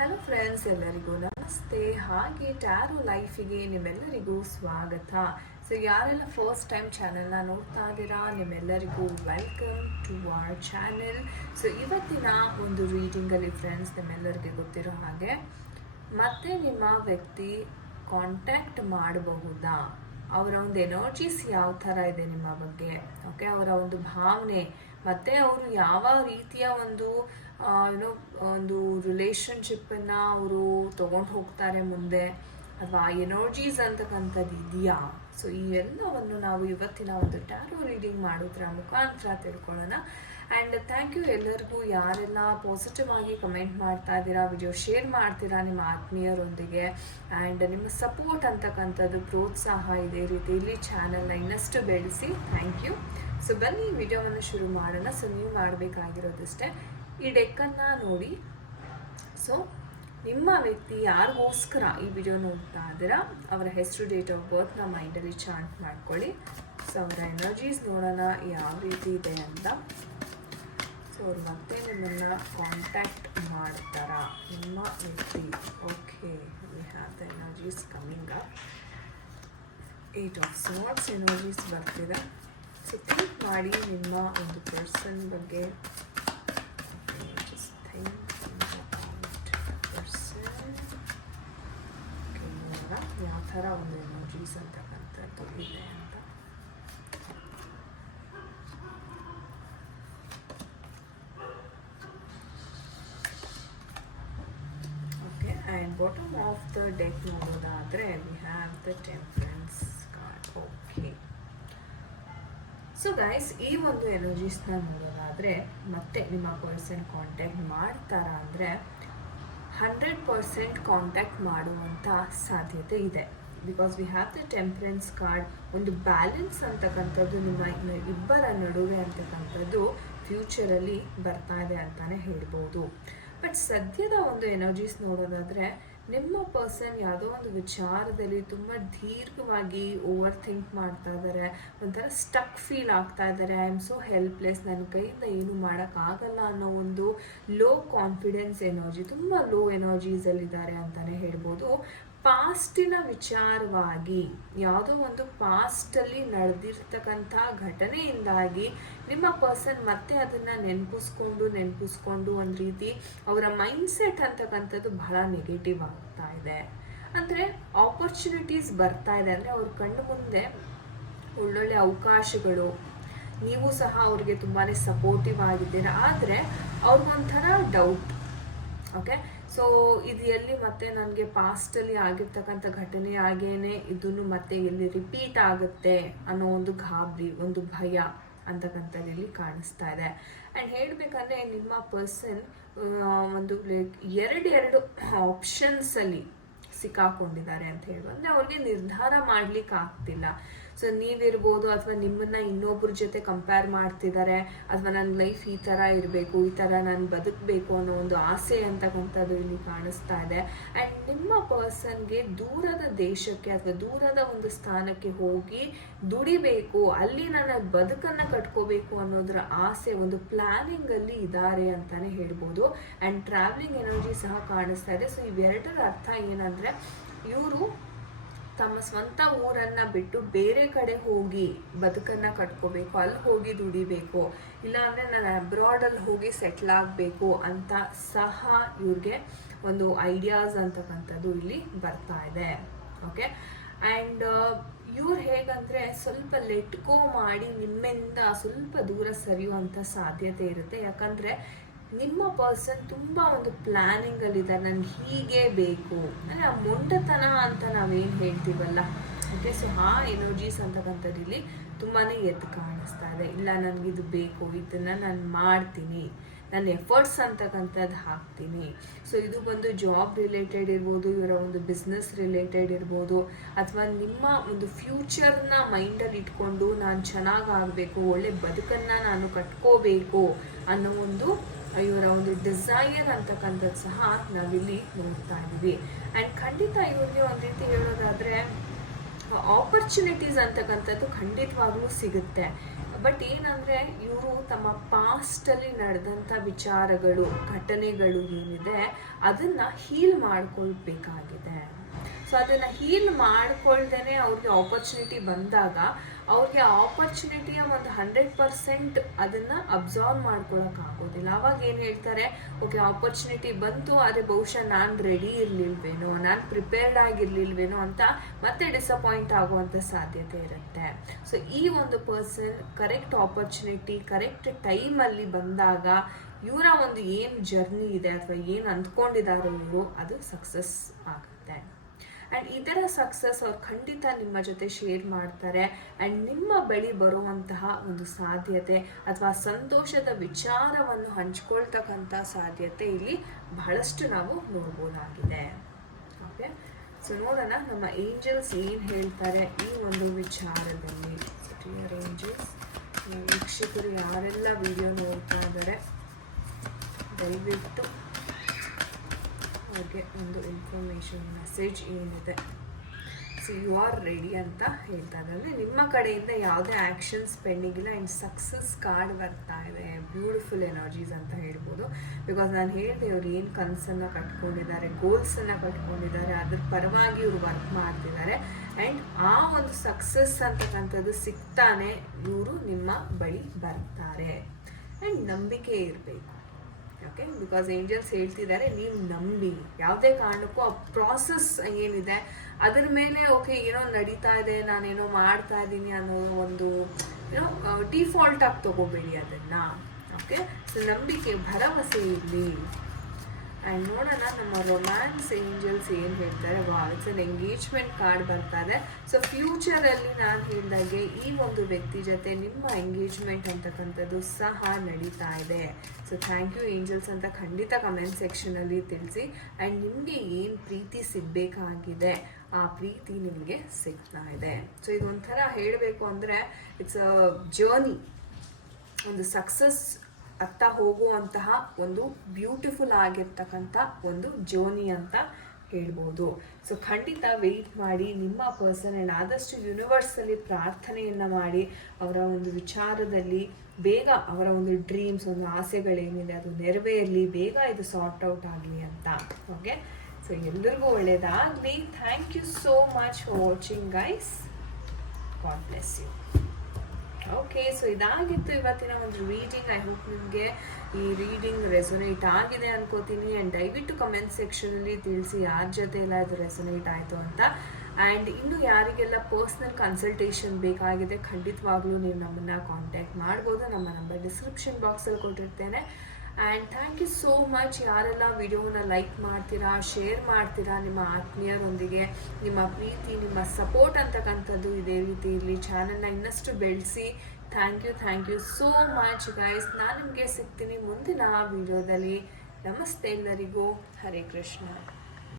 Hello friends, ಎಲ್ಲರಿಗೂ ನಮಸ್ತೆ. ಹಾಗೆ ಟ್ಯಾರೋ ಲೈಫಿಗೆ ನಿಮ್ಮೆಲ್ಲರಿಗೂ ಸ್ವಾಗತ. ಸೊ ಯಾರೆಲ್ಲ ಫಸ್ಟ್ ಟೈಮ್ ಚಾನೆಲ್ನ ನೋಡ್ತಾ ಇದ್ದೀರಾ, ನಿಮ್ಮೆಲ್ಲರಿಗೂ welcome to our channel. So ಇವತ್ತಿನ ಒಂದು ರೀಡಿಂಗಲ್ಲಿ ಫ್ರೆಂಡ್ಸ್, ನಿಮ್ಮೆಲ್ಲರಿಗೆ ಗೊತ್ತಿರೋ ಹಾಗೆ ಮತ್ತೆ ನಿಮ್ಮ ವ್ಯಕ್ತಿ ಕಾಂಟ್ಯಾಕ್ಟ್ ಮಾಡಬಹುದಾ, ಅವರ ಒಂದು ಎನರ್ಜೀಸ್ ಯಾವ ಥರ ಇದೆ ನಿಮ್ಮ ಬಗ್ಗೆ, ಓಕೆ, ಅವರ ಒಂದು ಭಾವನೆ, ಮತ್ತು ಅವರು ಯಾವ ರೀತಿಯ ಒಂದು ಒಂದು ರಿಲೇಷನ್ಶಿಪ್ಪನ್ನು ಅವರು ತೊಗೊಂಡು ಹೋಗ್ತಾರೆ ಮುಂದೆ, ಅಥವಾ ಎನರ್ಜೀಸ್ ಅಂತಕ್ಕಂಥದ್ದು ಇದೆಯಾ. ಸೊ ಈ ಎಲ್ಲವನ್ನು ನಾವು ಇವತ್ತಿನ ಒಂದು ಟ್ಯಾರೋ ರೀಡಿಂಗ್ ಮಾಡೋದ್ರ ಮುಖಾಂತರ ತಿಳ್ಕೊಳ್ಳೋಣ. ಆ್ಯಂಡ್ ಥ್ಯಾಂಕ್ ಯು ಎಲ್ಲರಿಗೂ, ಯಾರೆಲ್ಲ ಪಾಸಿಟಿವ್ ಆಗಿ ಕಮೆಂಟ್ ಮಾಡ್ತಾ ಇದ್ದೀರಾ, ವಿಡಿಯೋ ಶೇರ್ ಮಾಡ್ತೀರಾ ನಿಮ್ಮ ಆತ್ಮೀಯರೊಂದಿಗೆ. ಆ್ಯಂಡ್ ನಿಮ್ಮ ಸಪೋರ್ಟ್ ಅಂತಕ್ಕಂಥದ್ದು, ಪ್ರೋತ್ಸಾಹ ಇದೇ ರೀತಿ ಇಲ್ಲಿ ಚಾನಲ್ನ ಇನ್ನಷ್ಟು ಬೆಳೆಸಿ. Thank you. ಸೊ ಬನ್ನಿ ವಿಡಿಯೋವನ್ನು ಶುರು ಮಾಡೋಣ. ಸೊ ನೀವು ಮಾಡಬೇಕಾಗಿರೋದಷ್ಟೇ, ಈ ಡೆಕ್ಕನ್ನು ನೋಡಿ. ಸೊ ನಿಮ್ಮ ವ್ಯಕ್ತಿ ಯಾರಿಗೋಸ್ಕರ ಈ ವಿಡಿಯೋ ನೋಡ್ತಾ ಇದ್ದೀರಾ, ಅವರ ಹೆಸರು, ಡೇಟ್ ಆಫ್ ಬರ್ತ್ನ ಮೈಂಡಲ್ಲಿ ಚಾಂಟ್ ಮಾಡ್ಕೊಳ್ಳಿ. ಸೊ ಅವರ ಎನರ್ಜೀಸ್ ನೋಡೋಣ ಯಾವ ರೀತಿ ಇದೆ ಅಂತ. ಸೊ ಅವ್ರು ಮತ್ತೆ ನಿಮ್ಮನ್ನು ಕಾಂಟ್ಯಾಕ್ಟ್ ಮಾಡ್ತಾರಾ ನಿಮ್ಮ ವ್ಯಕ್ತಿ? Okay, we have the energies coming up. 8 of swords energies ಬರ್ತಿದೆ. ಸೊ ಥಿಂಕ್ ಮಾಡಿ ನಿಮ್ಮ ಒಂದು ಪರ್ಸನ್ ಬಗ್ಗೆ. ಯಾವ ಥರ ಒಂದು ಎನರ್ಜೀಸ್ ಅಂತಕ್ಕಂಥದ್ದು ಇದೆ ಅಂತ. Okay, and bottom of the deck ನೋಡೋದಾದರೆ we have the temperance card. Okay, so guys, ಈ ಒಂದು ಎನರ್ಜೀಸ್ನ ನೋಡೋದಾದರೆ ಮತ್ತೆ ನಿಮ್ಮ ಪರ್ಸನ್ ಕಾಂಟ್ಯಾಕ್ಟ್ ಮಾಡ್ತಾರಾ ಅಂದರೆ 100% ಕಾಂಟ್ಯಾಕ್ಟ್ ಮಾಡುವಂಥ ಸಾಧ್ಯತೆ ಇದೆ. Because we have the temperance card. ಒಂದು ಬ್ಯಾಲೆನ್ಸ್ ಅಂತಕ್ಕಂಥದ್ದು ನಿಮ್ಮ ಇಬ್ಬರ ನಡುವೆ ಅಂತಕ್ಕಂಥದ್ದು ಫ್ಯೂಚರಲ್ಲಿ ಬರ್ತಾ ಇದೆ ಅಂತಲೇ ಹೇಳ್ಬೋದು. ಬಟ್ ಸದ್ಯದ ಒಂದು ಎನರ್ಜೀಸ್ ನೋಡೋದಾದರೆ ನಿಮ್ಮ ಪರ್ಸನ್ ಯಾವುದೋ ಒಂದು ವಿಚಾರದಲ್ಲಿ ತುಂಬ ದೀರ್ಘವಾಗಿ ಓವರ್ ಥಿಂಕ್ ಮಾಡ್ತಾ ಇದ್ದಾರೆ, ಒಂಥರ ಸ್ಟಕ್ ಫೀಲ್ ಆಗ್ತಾ ಇದ್ದಾರೆ. ಐ ಆಮ್ ಸೋ ಹೆಲ್ಪ್ಲೆಸ್, ನನ್ನ ಕೈಯಿಂದ ಏನು ಮಾಡೋಕ್ಕಾಗಲ್ಲ ಅನ್ನೋ ಒಂದು ಲೋ ಕಾನ್ಫಿಡೆನ್ಸ್ ಎನರ್ಜಿ, ತುಂಬ ಲೋ ಎನರ್ಜೀಸಲ್ಲಿದ್ದಾರೆ ಅಂತಲೇ ಹೇಳ್ಬೋದು. ಪಾಸ್ಟಿನ ವಿಚಾರವಾಗಿ ಯಾವುದೋ ಒಂದು ಪಾಸ್ಟಲ್ಲಿ ನಡೆದಿರ್ತಕ್ಕಂಥ ಘಟನೆಯಿಂದಾಗಿ ನಿಮ್ಮ ಪರ್ಸನ್ ಮತ್ತೆ ಅದನ್ನು ನೆನಪಿಸ್ಕೊಂಡು ಒಂದು ರೀತಿ ಅವರ ಮೈಂಡ್ಸೆಟ್ ಅಂತಕ್ಕಂಥದ್ದು ಬಹಳ ನೆಗೆಟಿವ್ ಆಗ್ತಾ ಇದೆ. ಅಂದರೆ ಆಪರ್ಚುನಿಟೀಸ್ ಬರ್ತಾ ಇದೆ, ಅಂದರೆ ಅವ್ರ ಕಣ್ಣು ಮುಂದೆ ಒಳ್ಳೊಳ್ಳೆ ಅವಕಾಶಗಳು, ನೀವು ಸಹ ಅವ್ರಿಗೆ ತುಂಬಾ ಸಪೋರ್ಟಿವ್ ಆಗಿದ್ದೀರಾ. ಆದರೆ ಅವ್ರಿಗೊಂಥರ ಡೌಟ್, ಓಕೆ, ಸೊ ಇದು ಎಲ್ಲಿ ಮತ್ತೆ ನನಗೆ ಪಾಸ್ಟಲ್ಲಿ ಆಗಿರ್ತಕ್ಕಂಥ ಘಟನೆ ಆಗೇನೆ ಇದನ್ನು ಮತ್ತೆ ಎಲ್ಲಿ ರಿಪೀಟ್ ಆಗುತ್ತೆ ಅನ್ನೋ ಒಂದು ಗಾಬರಿ, ಒಂದು ಭಯ ಅಂತಕ್ಕಂಥದ್ದು ಇಲ್ಲಿ ಕಾಣಿಸ್ತಾ ಇದೆ. ಆ್ಯಂಡ್ ಹೇಳಬೇಕಂದ್ರೆ ನಿಮ್ಮ ಪರ್ಸನ್ ಒಂದು ಎರಡು ಆಪ್ಷನ್ಸಲ್ಲಿ ಸಿಕ್ಕಾಕೊಂಡಿದ್ದಾರೆ ಅಂತ ಹೇಳುವ, ಅಂದರೆ ಅವ್ರಿಗೆ ನಿರ್ಧಾರ ಮಾಡ್ಲಿಕ್ಕೆ ಆಗ್ತಿಲ್ಲ. ಸೊ ನೀವಿರ್ಬೋದು, ಅಥವಾ ನಿಮ್ಮನ್ನು ಇನ್ನೊಬ್ಬರ ಜೊತೆ ಕಂಪೇರ್ ಮಾಡ್ತಿದ್ದಾರೆ, ಅಥವಾ ನನ್ನ ಲೈಫ್ ಈ ಥರ ಇರಬೇಕು, ಈ ಥರ ನಾನು ಬದುಕಬೇಕು ಅನ್ನೋ ಒಂದು ಆಸೆ ಅಂತಕ್ಕಂಥದ್ದು ಇಲ್ಲಿ ಕಾಣಿಸ್ತಾ ಇದೆ. ಆ್ಯಂಡ್ ನಿಮ್ಮ ಪರ್ಸನ್ಗೆ ದೂರದ ದೇಶಕ್ಕೆ ಅಥವಾ ದೂರದ ಒಂದು ಸ್ಥಾನಕ್ಕೆ ಹೋಗಿ ದುಡಿಬೇಕು, ಅಲ್ಲಿ ನನ್ನ ಬದುಕನ್ನು ಕಟ್ಕೋಬೇಕು ಅನ್ನೋದ್ರ ಆಸೆ, ಒಂದು ಪ್ಲ್ಯಾನಿಂಗಲ್ಲಿ ಇದ್ದಾರೆ ಅಂತಲೇ ಹೇಳ್ಬೋದು. ಆ್ಯಂಡ್ ಟ್ರಾವೆಲಿಂಗ್ ಎನರ್ಜಿ ಸಹ ಕಾಣಿಸ್ತಾ ಇದೆ. ಸೊ ಇವೆರಡರ ಅರ್ಥ ಏನಂದರೆ, ಇವರು ತಮ್ಮ ಸ್ವಂತ ಊರನ್ನು ಬಿಟ್ಟು ಬೇರೆ ಕಡೆ ಹೋಗಿ ಬದುಕನ್ನು ಕಟ್ಕೋಬೇಕು, ಅಲ್ಲಿ ಹೋಗಿ ದುಡಿಬೇಕು, ಇಲ್ಲಾಂದರೆ ನಾನು ಅಬ್ರಾಡಲ್ಲಿ ಹೋಗಿ ಸೆಟ್ಲ್ ಆಗಬೇಕು ಅಂತ ಸಹ ಇವ್ರಿಗೆ ಒಂದು ಐಡಿಯಾಸ್ ಅಂತಕ್ಕಂಥದ್ದು ಇಲ್ಲಿ ಬರ್ತಾ ಇದೆ. ಓಕೆ, ಆ್ಯಂಡ್ ಇವ್ರು ಹೇಗಂದರೆ ಸ್ವಲ್ಪ ಲೆಟ್ ಗೋ ಮಾಡಿ ನಿಮ್ಮಿಂದ ಸ್ವಲ್ಪ ದೂರ ಸರಿಯುವಂಥ ಸಾಧ್ಯತೆ ಇರುತ್ತೆ. ಯಾಕಂದರೆ ನಿಮ್ಮ ಪರ್ಸನ್ ತುಂಬ ಒಂದು ಪ್ಲ್ಯಾನಿಂಗಲ್ಲಿದ್ದಾರೆ, ನನಗೆ ಹೀಗೆ ಬೇಕು, ಅಂದರೆ ಆ ಮೊಂಡತನ ಅಂತ ನಾವೇನು ಹೇಳ್ತೀವಲ್ಲ, ಓಕೆ. ಸೊ ಆ ಎನರ್ಜೀಸ್ ಅಂತಕ್ಕಂಥದ್ದು ಇಲ್ಲಿ ತುಂಬಾ ಎದ್ದು ಕಾಣಿಸ್ತಾ ಇದೆ. ಇಲ್ಲ, ನನಗಿದು ಬೇಕು, ಇದನ್ನು ನಾನು ಮಾಡ್ತೀನಿ, ನನ್ನ ಎಫರ್ಟ್ಸ್ ಅಂತಕ್ಕಂಥದ್ದು ಹಾಕ್ತೀನಿ. ಸೊ ಇದು ಬಂದು ಜಾಬ್ ರಿಲೇಟೆಡ್ ಇರ್ಬೋದು, ಇವರ ಒಂದು ಬಿಸ್ನೆಸ್ ರಿಲೇಟೆಡ್ ಇರ್ಬೋದು, ಅಥವಾ ನಿಮ್ಮ ಒಂದು ಫ್ಯೂಚರ್ನ ಮೈಂಡಲ್ಲಿ ಇಟ್ಕೊಂಡು ನಾನು ಚೆನ್ನಾಗಾಗಬೇಕು, ಒಳ್ಳೆ ಬದುಕನ್ನು ನಾನು ಕಟ್ಕೋಬೇಕು ಅನ್ನೋ ಒಂದು ಇವರ ಒಂದು ಡಿಸೈರ್ ಅಂತಕ್ಕಂಥದ್ದು ಸಹ ನಾವಿಲ್ಲಿ ನೋಡ್ತಾ ಇದ್ದೀವಿ. ಆ್ಯಂಡ್ ಖಂಡಿತ ಇವ್ರಿಗೆ ಒಂದು ರೀತಿ ಹೇಳೋದಾದರೆ ಆಪರ್ಚುನಿಟೀಸ್ ಅಂತಕ್ಕಂಥದ್ದು ಖಂಡಿತವಾಗ್ಲೂ ಸಿಗುತ್ತೆ. ಬಟ್ ಏನಂದರೆ ಇವರು ತಮ್ಮ ಪಾಸ್ಟಲ್ಲಿ ನಡೆದಂಥ ವಿಚಾರಗಳು ಘಟನೆಗಳು ಏನಿದೆ ಅದನ್ನು ಹೀಲ್ ಮಾಡ್ಕೊಳ್ಬೇಕಾಗಿದೆ. ಸೊ ಅದನ್ನು ಹೀಲ್ ಮಾಡ್ಕೊಳ್ದೇ ಅವ್ರಿಗೆ ಆಪರ್ಚುನಿಟಿ ಬಂದಾಗ ಅವ್ರಿಗೆ ಆಪರ್ಚುನಿಟಿಯ ಒಂದು 100% ಅದನ್ನು ಅಬ್ಸಾರ್ವ್ ಮಾಡ್ಕೊಳಕ್ಕಾಗೋದಿಲ್ಲ. ಅವಾಗ ಏನು ಹೇಳ್ತಾರೆ, ಓಕೆ ಆಪರ್ಚುನಿಟಿ ಬಂತು, ಆದರೆ ಬಹುಶಃ ನಾನು ರೆಡಿ ಇರಲಿಲ್ವೇನೋ, ನಾನು ಪ್ರಿಪೇರ್ಡ್ ಆಗಿರಲಿಲ್ವೇನೋ ಅಂತ ಮತ್ತೆ ಡಿಸಪಾಯಿಂಟ್ ಆಗುವಂಥ ಸಾಧ್ಯತೆ ಇರುತ್ತೆ. ಸೊ ಈ ಒಂದು ಪರ್ಸನ್ ಕರೆಕ್ಟ್ ಆಪರ್ಚುನಿಟಿ ಕರೆಕ್ಟ್ ಟೈಮಲ್ಲಿ ಬಂದಾಗ ಇವರ ಒಂದು ಏನು ಜರ್ನಿ ಇದೆ ಅಥವಾ ಏನು ಅಂದ್ಕೊಂಡಿದ್ದಾರೋ ಇವರು ಅದು ಸಕ್ಸಸ್ ಆಗುತ್ತೆ. ಆ್ಯಂಡ್ ಇದರ ಸಕ್ಸಸ್ ಅವ್ರು ಖಂಡಿತ ನಿಮ್ಮ ಜೊತೆ ಶೇರ್ ಮಾಡ್ತಾರೆ. ಆ್ಯಂಡ್ ನಿಮ್ಮ ಬಳಿ ಬರುವಂತಹ ಒಂದು ಸಾಧ್ಯತೆ ಅಥವಾ ಸಂತೋಷದ ವಿಚಾರವನ್ನು ಹಂಚ್ಕೊಳ್ತಕ್ಕಂಥ ಸಾಧ್ಯತೆ ಇಲ್ಲಿ ಬಹಳಷ್ಟು ನಾವು ನೋಡ್ಬೋದಾಗಿದೆ. ಓಕೆ, ಸೊ ನೋಡೋಣ ನಮ್ಮ ಏಂಜಲ್ಸ್ ಏನು ಹೇಳ್ತಾರೆ ಈ ಒಂದು ವಿಚಾರದಲ್ಲಿ. ಡಿಯರ್ ಏಂಜಲ್ಸ್, ವೀಕ್ಷಕರು ಯಾರೆಲ್ಲ ವಿಡಿಯೋ ನೋಡ್ತಾ ಇದ್ದಾರೆ ದಯವಿಟ್ಟು ಅವ್ರಿಗೆ ಒಂದು ಇನ್ಫಾರ್ಮೇಷನ್ ಮೆಸೇಜ್ ಏನಿದೆ, ಸಿ ಯು ಆರ್ ರೆಡಿ ಅಂತ ಹೇಳ್ತಾ ಇದ್ದಾರೆ. ನಿಮ್ಮ ಕಡೆಯಿಂದ ಯಾವುದೇ ಆ್ಯಕ್ಷನ್ಸ್ ಪೆಂಡಿಂಗ್ ಇಲ್ಲ. ಆ್ಯಂಡ್ ಸಕ್ಸಸ್ ಕಾರ್ಡ್ ಬರ್ತಾ ಇದೆ, ಬ್ಯೂಟಿಫುಲ್ ಎನರ್ಜೀಸ್ ಅಂತ ಹೇಳ್ಬೋದು. ಬಿಕಾಸ್ ನಾನು ಹೇಳಿದೆ ಇವ್ರು ಏನು ಕನಸನ್ನು ಕಟ್ಕೊಂಡಿದ್ದಾರೆ, ಗೋಲ್ಸನ್ನು ಕಟ್ಕೊಂಡಿದ್ದಾರೆ, ಅದ್ರ ಪರವಾಗಿ ಇವರು ವರ್ಕ್ ಮಾಡ್ತಿದ್ದಾರೆ. ಆ್ಯಂಡ್ ಆ ಒಂದು ಸಕ್ಸಸ್ ಅಂತಕ್ಕಂಥದ್ದು ಸಿಗ್ತಾನೆ ಇವರು ನಿಮ್ಮ ಬಳಿ ಬರ್ತಾರೆ. ಆ್ಯಂಡ್ ನಂಬಿಕೆ ಇರಬೇಕು. ಓಕೆ, ಬಿಕಾಸ್ ಏಂಜಲ್ಸ್ ಹೇಳ್ತಿದ್ದಾರೆ ನೀವು ನಂಬಿ, ಯಾವುದೇ ಕಾರಣಕ್ಕೂ ಆ ಪ್ರಾಸೆಸ್ ಏನಿದೆ ಅದ್ರ ಮೇಲೆ ಓಕೆ ಏನೋ ನಡೀತಾ ಇದೆ, ನಾನೇನೋ ಮಾಡ್ತಾ ಇದ್ದೀನಿ ಅನ್ನೋ ಒಂದು ಏನೋ ಡಿಫಾಲ್ಟ್ ಆಗಿ ತಗೋಬೇಡಿ ಅದನ್ನು. ಓಕೆ, ಸೊ ನಂಬಿಕೆ ಭರವಸೆ ಇರಲಿ. ಆ್ಯಂಡ್ ನೋಡೋಣ ನಮ್ಮ ರೊಮ್ಯಾನ್ಸ್ ಏಂಜಲ್ಸ್ ಏನು ಹೇಳ್ತಾರೆ. ಇಟ್ಸ್ ಅನ್ ಎಂಗೇಜ್ಮೆಂಟ್ ಕಾರ್ಡ್ ಬರ್ತಾ ಇದೆ. ಸೊ ಫ್ಯೂಚರಲ್ಲಿ ನಾನು ಹೇಳಿದಾಗೆ ಈ ಒಂದು ವ್ಯಕ್ತಿ ಜೊತೆ ನಿಮ್ಮ ಎಂಗೇಜ್ಮೆಂಟ್ ಅಂತಕ್ಕಂಥದ್ದು ಸಹ ನಡೀತಾ ಇದೆ. ಸೊ ಥ್ಯಾಂಕ್ ಯು ಏಂಜಲ್ಸ್ ಅಂತ ಖಂಡಿತ ಕಮೆಂಟ್ ಸೆಕ್ಷನಲ್ಲಿ ತಿಳಿಸಿ. ಆ್ಯಂಡ್ ನಿಮಗೆ ಏನು ಪ್ರೀತಿ ಸಿಗಬೇಕಾಗಿದೆ ಆ ಪ್ರೀತಿ ನಿಮಗೆ ಸಿಗ್ತಾ ಇದೆ. ಸೊ ಇದೊಂಥರ ಹೇಳಬೇಕು ಅಂದರೆ ಇಟ್ಸ್ ಅ ಜರ್ನಿ, ಒಂದು ಸಕ್ಸಸ್ ಅತ್ತ ಹೋಗುವಂತಹ ಒಂದು ಬ್ಯೂಟಿಫುಲ್ ಆಗಿರ್ತಕ್ಕಂಥ ಒಂದು ಜರ್ನಿ ಅಂತ ಹೇಳ್ಬೋದು. ಸೊ ಖಂಡಿತ ವೆಯ್ಟ್ ಮಾಡಿ ನಿಮ್ಮ ಪರ್ಸನ್. ಆ್ಯಂಡ್ ಆದಷ್ಟು ಯೂನಿವರ್ಸಲ್ಲಿ ಪ್ರಾರ್ಥನೆಯನ್ನು ಮಾಡಿ ಅವರ ಒಂದು ವಿಚಾರದಲ್ಲಿ ಬೇಗ ಅವರ ಒಂದು ಡ್ರೀಮ್ಸ್, ಒಂದು ಆಸೆಗಳೇನಿದೆ ಅದು ನೆರವೇರಲಿ, ಬೇಗ ಇದು ಸಾರ್ಟ್ ಔಟ್ ಆಗಲಿ ಅಂತ. ಓಕೆ, ಸೊ ಎಲ್ಲರಿಗೂ ಒಳ್ಳೆಯದಾಗಲಿ. Thank you so much for watching guys. God bless you. Okay, so ಇದಾಗಿತ್ತು ಇವತ್ತಿನ ಒಂದು ರೀಡಿಂಗ್. ಐ ಹೋಪ್ ನಿಮಗೆ ಈ ರೀಡಿಂಗ್ ರೆಸೊನೇಟ್ ಆಗಿದೆ ಅನ್ಕೋತೀನಿ. ಆ್ಯಂಡ್ ದಯವಿಟ್ಟು ಕಮೆಂಟ್ ಸೆಕ್ಷನಲ್ಲಿ ತಿಳಿಸಿ ಯಾರ ಜೊತೆ ಎಲ್ಲ ಅದು ರೆಸೊನೇಟ್ ಆಯಿತು ಅಂತ. ಆ್ಯಂಡ್ ಇನ್ನು ಯಾರಿಗೆಲ್ಲ ಪರ್ಸ್ನಲ್ ಕನ್ಸಲ್ಟೇಷನ್ ಬೇಕಾಗಿದೆ ಖಂಡಿತವಾಗ್ಲೂ ನೀವು ನಮ್ಮನ್ನು ಕಾಂಟ್ಯಾಕ್ಟ್ ಮಾಡ್ಬೋದು. ನಮ್ಮ ನಂಬರ್ ಡಿಸ್ಕ್ರಿಪ್ಷನ್ ಬಾಕ್ಸಲ್ಲಿ ಕೊಟ್ಟಿರ್ತೇನೆ. And thank you so much. ಯಾರೆಲ್ಲ ವಿಡಿಯೋನ ಲೈಕ್ ಮಾಡ್ತೀರಾ, ಶೇರ್ ಮಾಡ್ತೀರಾ ನಿಮ್ಮ ಆತ್ಮೀಯರೊಂದಿಗೆ, ನಿಮ್ಮ ಪ್ರೀತಿ, ನಿಮ್ಮ ಸಪೋರ್ಟ್ ಅಂತಕ್ಕಂಥದ್ದು ಇದೇ ರೀತಿ ಇರಲಿ. ಚಾನಲ್ನ ಇನ್ನಷ್ಟು ಬೆಳೆಸಿ. Thank you so much guys. ನಾನು ನಿಮಗೆ ಸಿಗ್ತೀನಿ ಮುಂದಿನ ವಿಡಿಯೋದಲ್ಲಿ. ನಮಸ್ತೆ ಎಲ್ಲರಿಗೂ. ಹರೇ ಕೃಷ್ಣ.